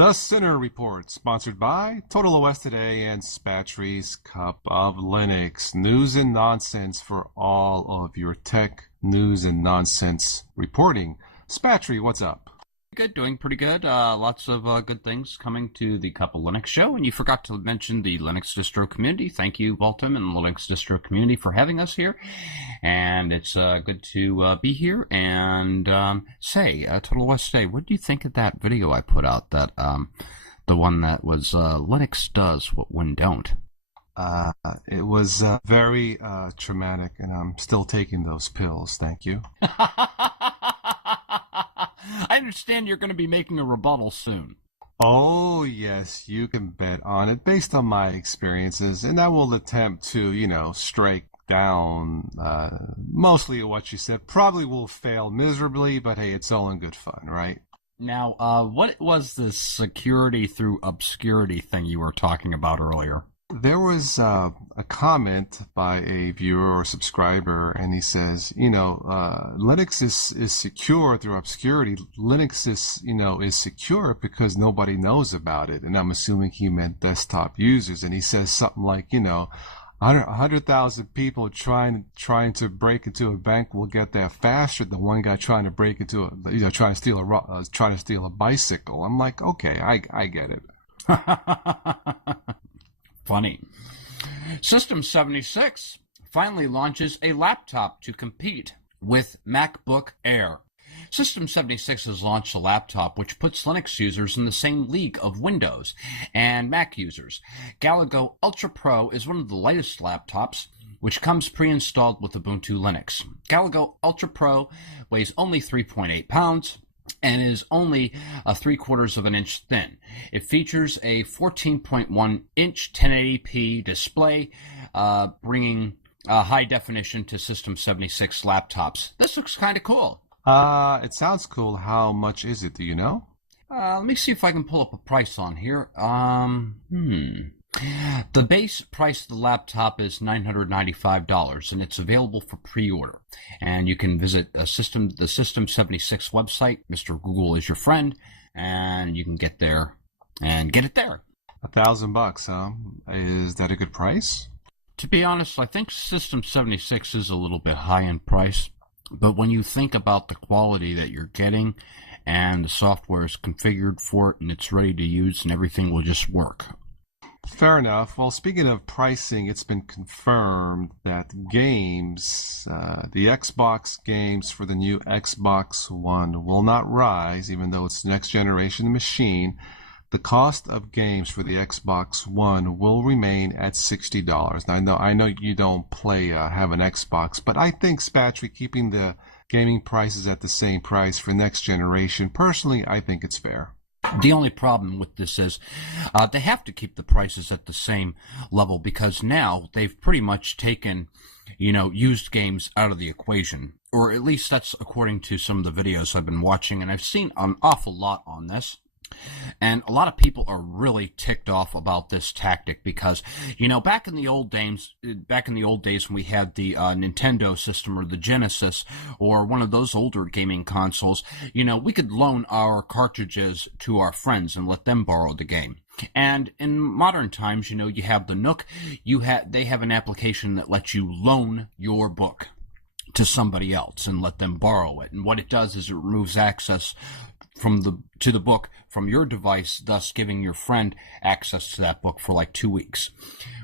The Sinner Report, sponsored by Total OS Today and Spatry's Cup of Linux. News and nonsense for all of your tech news and nonsense reporting. Spatry, what's up? Good, doing pretty good. Lots of good things coming to the Cup of Linux show. And you forgot to mention the Linux distro community. Thank you, Voltim, and the Linux distro community for having us here. And it's good to be here. And Total OS Today, what do you think of that video I put out? That the one that was Linux does what Win don't. It was very traumatic, and I'm still taking those pills. Thank you. I understand you're going to be making a rebuttal soon. Oh, yes, you can bet on it based on my experiences, and I will attempt to, strike down mostly what you said. Probably will fail miserably, but hey, it's all in good fun, right? Now, what was this security through obscurity thing you were talking about earlier? There was a comment by a viewer or subscriber, and he says, Linux is secure through obscurity. Linux is secure because nobody knows about it. And I'm assuming he meant desktop users. And he says something like, 100,000 people trying to break into a bank will get there faster than one guy trying to break into trying to steal a bicycle. I'm like, okay, I get it. Funny. System 76 finally launches a laptop to compete with MacBook Air. System 76 has launched a laptop which puts Linux users in the same league of Windows and Mac users. Galago Ultra Pro is one of the latest laptops which comes pre-installed with Ubuntu Linux. Galago Ultra Pro weighs only 3.8 pounds and is only 3/4 of an inch thin. It features a 14.1-inch 1080p display, bringing high definition to System 76 laptops. This looks kind of cool. It sounds cool. How much is it? Do you know? Let me see if I can pull up a price on here. The base price of the laptop is $995, and it's available for pre-order. And you can visit the System 76 website. Mr. Google is your friend, and you can get there and get it there. $1,000, huh? Is that a good price? To be honest, I think System 76 is a little bit high in price, but when you think about the quality that you're getting and the software is configured for it and it's ready to use and everything will just work. Fair enough. Well, speaking of pricing, it's been confirmed that games, the Xbox games for the new Xbox One will not rise, even though it's the next generation machine. The cost of games for the Xbox One will remain at $60. Now, I know you don't have an Xbox, but I think Spatry keeping the gaming prices at the same price for next generation, personally, I think it's fair. The only problem with this is they have to keep the prices at the same level because now they've pretty much taken, used games out of the equation. Or at least that's according to some of the videos I've been watching, and I've seen an awful lot on this. And a lot of people are really ticked off about this tactic because, back in the old days when we had the Nintendo system or the Genesis or one of those older gaming consoles, we could loan our cartridges to our friends and let them borrow the game. And in modern times, you have the Nook. They have an application that lets you loan your book to somebody else and let them borrow it. And what it does is it removes access to the book from your device, thus giving your friend access to that book for like 2 weeks,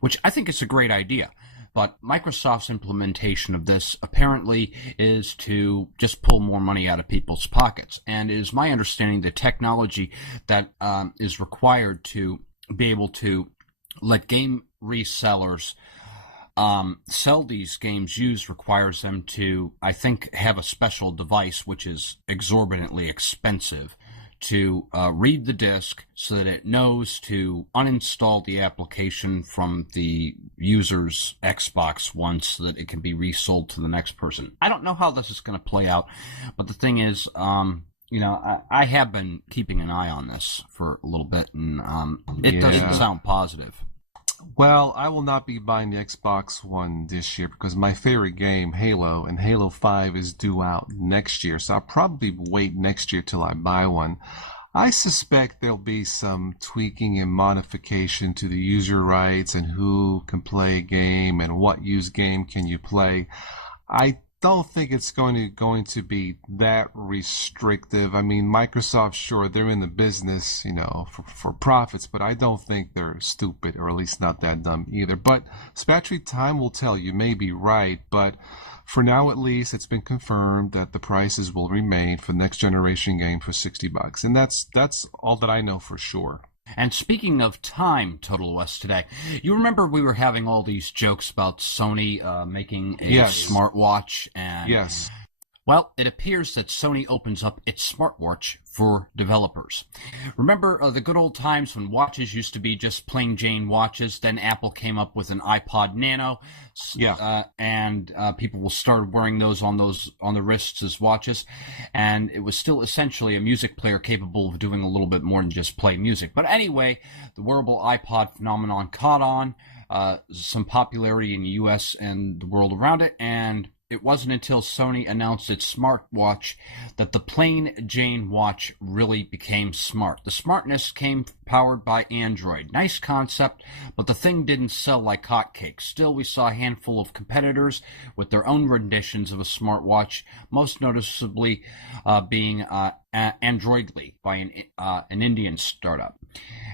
which I think is a great idea. But Microsoft's implementation of this apparently is to just pull more money out of people's pockets. And it is my understanding the technology that is required to be able to let game resellers sell these games used requires them to, I think, have a special device which is exorbitantly expensive to read the disk so that it knows to uninstall the application from the user's Xbox One so that it can be resold to the next person. I don't know how this is going to play out, but the thing is, I have been keeping an eye on this for a little bit, and it doesn't sound positive. Well, I will not be buying the Xbox One this year because my favorite game, Halo, and Halo 5 is due out next year. So I'll probably wait next year till I buy one. I suspect there'll be some tweaking and modification to the user rights and who can play a game and what use game can you play. I don't think it's going to be that restrictive. I mean, Microsoft, sure, they're in the business, for profits, but I don't think they're stupid, or at least not that dumb either. But Spatry, time will tell. You may be right, but for now, at least, it's been confirmed that the prices will remain for the next generation game for $60, and that's all that I know for sure. And speaking of time, Total West today, you remember we were having all these jokes about Sony making a smartwatch, and yes. Well, it appears that Sony opens up its smartwatch for developers. Remember the good old times when watches used to be just plain Jane watches? Then Apple came up with an iPod Nano, and people started wearing those on the wrists as watches, and it was still essentially a music player capable of doing a little bit more than just play music. But anyway, the wearable iPod phenomenon caught on, some popularity in the U.S. and the world around it, and it wasn't until Sony announced its smartwatch that the plain Jane watch really became smart. The smartness came powered by Android. Nice concept, but the thing didn't sell like hotcakes. Still, we saw a handful of competitors with their own renditions of a smartwatch, most noticeably being Androidly by an Indian startup.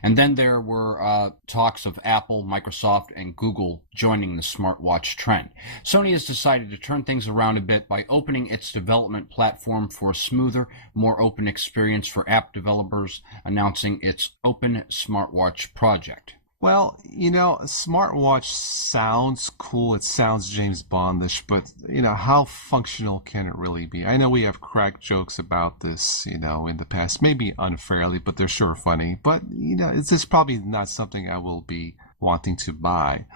And then there were talks of Apple, Microsoft, and Google joining the smartwatch trend. Sony has decided to turn things around a bit by opening its development platform for a smoother, more open experience for app developers, announcing its Open Smartwatch project. Well, smartwatch sounds cool. It sounds James Bondish, but, how functional can it really be? I know we have cracked jokes about this, in the past, maybe unfairly, but they're sure funny. But, it's just probably not something I will be wanting to buy.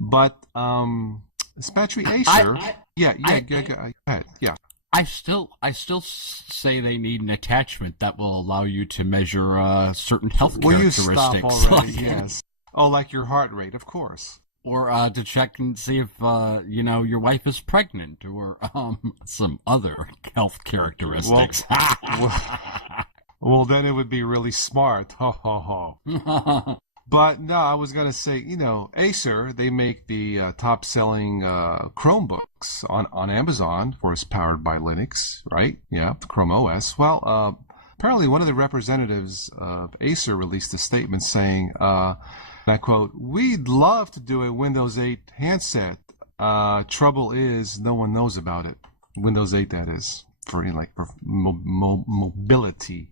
But, Spatry Acer, go ahead. Yeah. I still say they need an attachment that will allow you to measure certain health characteristics. Will you stop already? Yes. Oh, like your heart rate, of course. Or to check and see if, your wife is pregnant, or some other health characteristics. Well, then it would be really smart. Ho, ho, ho. But no, I was going to say, Acer, they make the top-selling Chromebooks on Amazon, of course, powered by Linux, right? Yeah, the Chrome OS. Well, apparently one of the representatives of Acer released a statement saying, and I quote, "We'd love to do a Windows 8 handset. Trouble is, no one knows about it." Windows 8, that is, for mobility.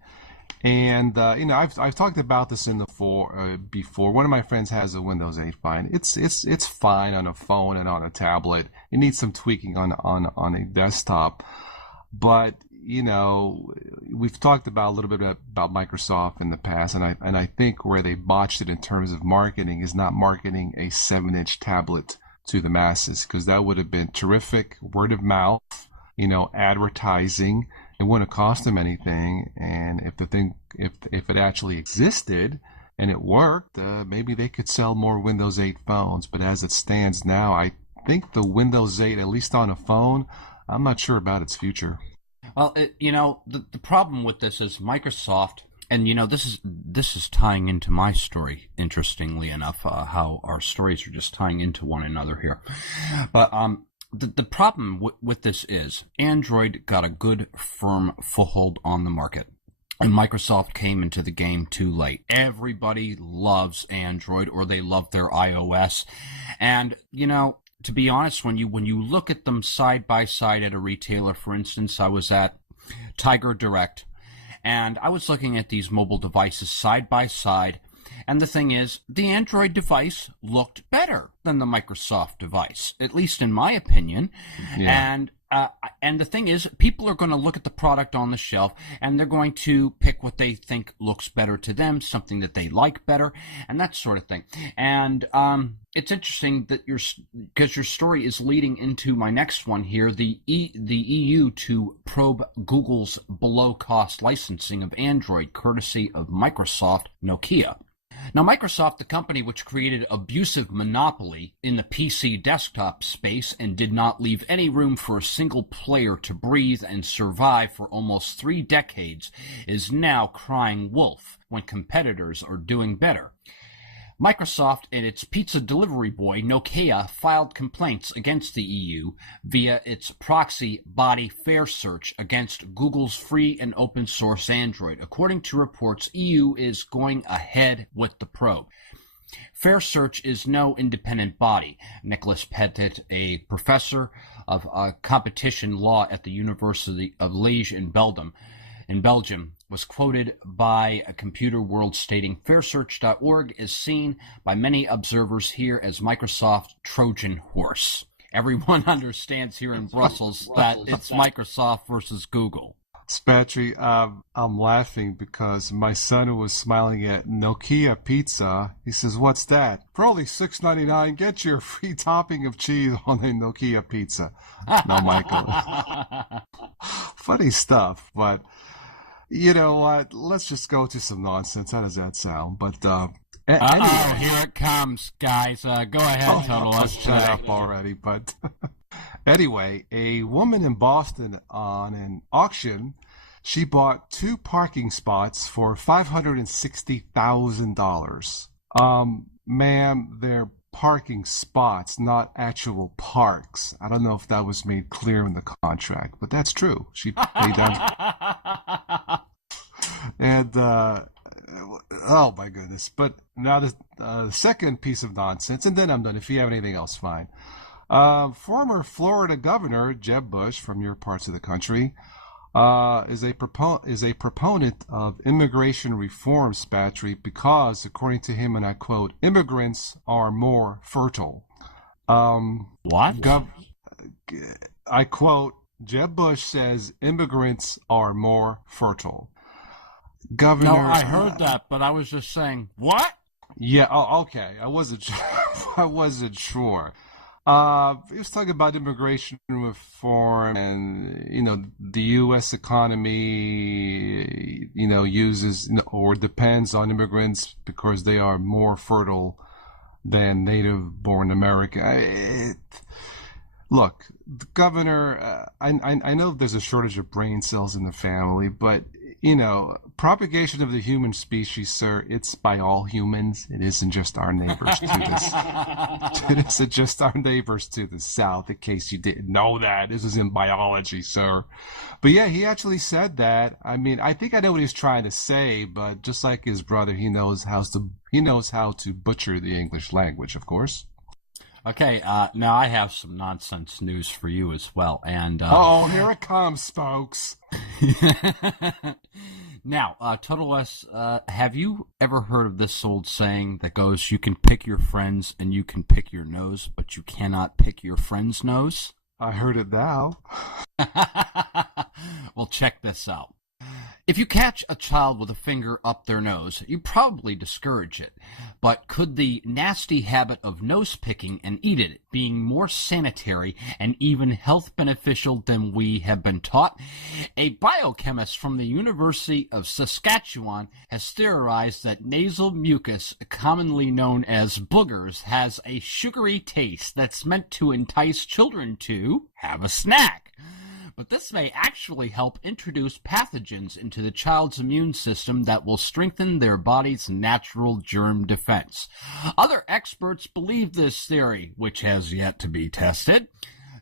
And I've talked about this before. One of my friends has a Windows 8 Fine. It's fine on a phone and on a tablet. It needs some tweaking on a desktop, but we've talked about a little bit about Microsoft in the past, and I think where they botched it in terms of marketing is not marketing a 7-inch tablet to the masses, because that would have been terrific word of mouth, advertising. It wouldn't cost them anything, and if it actually existed and it worked, maybe they could sell more Windows 8 phones. But as it stands now, I think the Windows 8, at least on a phone, I'm not sure about its future. Well, the problem with this is Microsoft, and this is tying into my story. Interestingly enough, how our stories are just tying into one another here. But the problem with this is Android got a good, firm foothold on the market, and Microsoft came into the game too late. Everybody loves Android, or they love their iOS, and to be honest, when you look at them side by side at a retailer, for instance, I was at Tiger Direct, and I was looking at these mobile devices side by side, and the thing is, the Android device looked better than the Microsoft device, at least in my opinion. Yeah. And the thing is, people are going to look at the product on the shelf, and they're going to pick what they think looks better to them, something that they like better, and that sort of thing. And it's interesting that because your story is leading into my next one here, the EU to probe Google's below-cost licensing of Android, courtesy of Microsoft Nokia. Now, Microsoft, the company which created abusive monopoly in the PC desktop space and did not leave any room for a single player to breathe and survive for almost 3 decades, is now crying wolf when competitors are doing better. Microsoft and its pizza delivery boy, Nokia, filed complaints against the EU via its proxy body FairSearch against Google's free and open source Android. According to reports, EU is going ahead with the probe. FairSearch is no independent body. Nicolas Petit, a professor of competition law at the University of Liège in Belgium, was quoted by a Computer World stating, FairSearch.org is seen by many observers here as Microsoft's Trojan horse. Everyone understands here in Brussels that it's Microsoft versus Google. Spatry, I'm laughing because my son was smiling at Nokia Pizza. He says, "What's that?" "For only $6.99, get your free topping of cheese on a Nokia Pizza." No, Michael. Funny stuff, but you know what? Let's just go to some nonsense. How does that sound? But anyway. Here it comes, guys. Go ahead, Total. Let's shut up already. But anyway, a woman in Boston on an auction, she bought 2 parking spots for $560,000. Ma'am, they're parking spots, not actual parks. I don't know if that was made clear in the contract, but that's true. She paid down. And, oh my goodness. But now the second piece of nonsense, and then I'm done. If you have anything else, fine. Former Florida Governor Jeb Bush, from your parts of the country, is a proponent of immigration reform, Spatry, because, according to him, and I quote, immigrants are more fertile. What? I quote, Jeb Bush says immigrants are more fertile. Governor. No, I heard that, but I was just saying, what? Yeah. Oh, okay. I wasn't sure. He was talking about immigration reform, and the U.S. economy, uses or depends on immigrants because they are more fertile than native-born American. Look, the governor. I know there's a shortage of brain cells in the family, but propagation of the human species, sir, it's by all humans. It isn't just our neighbors to this. It isn't just our neighbors to the south, in case you didn't know that. This is in biology, sir. But yeah, he actually said that. I mean, I think I know what he's trying to say, but just like his brother, he knows how to butcher the English language, of course. Okay, now I have some nonsense news for you as well. And here it comes, folks. Now, Total West, have you ever heard of this old saying that goes, you can pick your friends and you can pick your nose, but you cannot pick your friend's nose? I heard it now. Well, check this out. If you catch a child with a finger up their nose, you probably discourage it. But could the nasty habit of nose picking and eat it being more sanitary and even health beneficial than we have been taught? A biochemist from the University of Saskatchewan has theorized that nasal mucus, commonly known as boogers, has a sugary taste that's meant to entice children to have a snack. But this may actually help introduce pathogens into the child's immune system that will strengthen their body's natural germ defense. Other experts believe this theory, which has yet to be tested,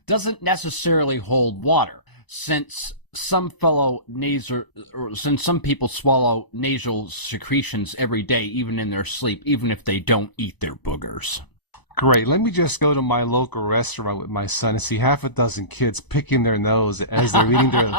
doesn't necessarily hold water, since some people swallow nasal secretions every day, even in their sleep, even if they don't eat their boogers. Great. Let me just go to my local restaurant with my son and see half a dozen kids picking their nose as they're eating their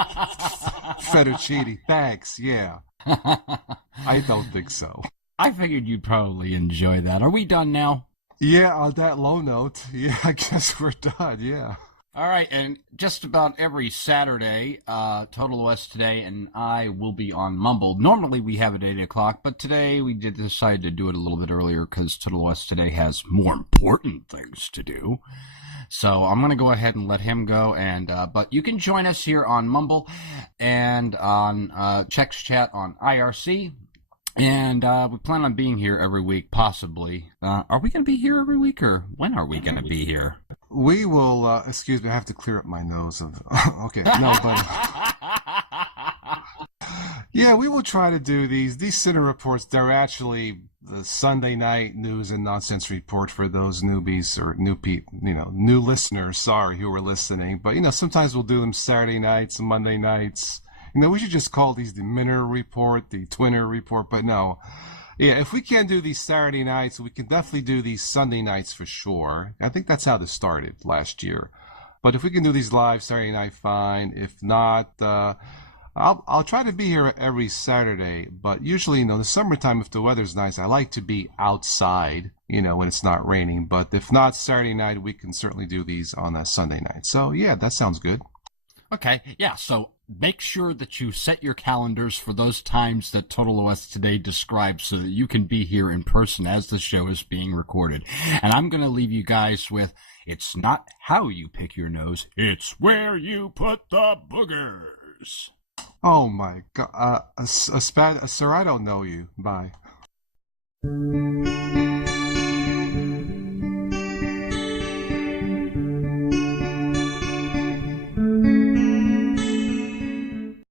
fettuccine. Thanks. Yeah. I don't think so. I figured you'd probably enjoy that. Are we done now? Yeah, on that low note. Yeah, I guess we're done. Yeah. All right, and just about every Saturday, Total OS Today and I will be on Mumble. Normally we have it at 8 o'clock, but today we decided to do it a little bit earlier because Total OS Today has more important things to do. So I'm going to go ahead and let him go, and but you can join us here on Mumble and on Chex Chat on IRC. And we plan on being here every week, possibly. Are we going to be here every week, or when are we going to be here? We will, excuse me, I have to clear up my nose. Okay, no, but yeah, we will try to do these center reports. They're actually the Sunday night news and nonsense report for those newbies or new listeners. Sorry, who are listening, but sometimes we'll do them Saturday nights and Monday nights. We should just call these the Minner report, the Twinner report, but no. Yeah, if we can't do these Saturday nights, we can definitely do these Sunday nights for sure. I think that's how this started last year. But if we can do these live Saturday night, fine. If not, I'll try to be here every Saturday. But usually, the summertime, if the weather's nice, I like to be outside, when it's not raining. But if not Saturday night, we can certainly do these on a Sunday night. So yeah, that sounds good. Okay, yeah, so make sure that you set your calendars for those times that Total OS Today describes so that you can be here in person as the show is being recorded. And I'm going to leave you guys with, it's not how you pick your nose, it's where you put the boogers. Oh my God. Sir, I don't know you. Bye.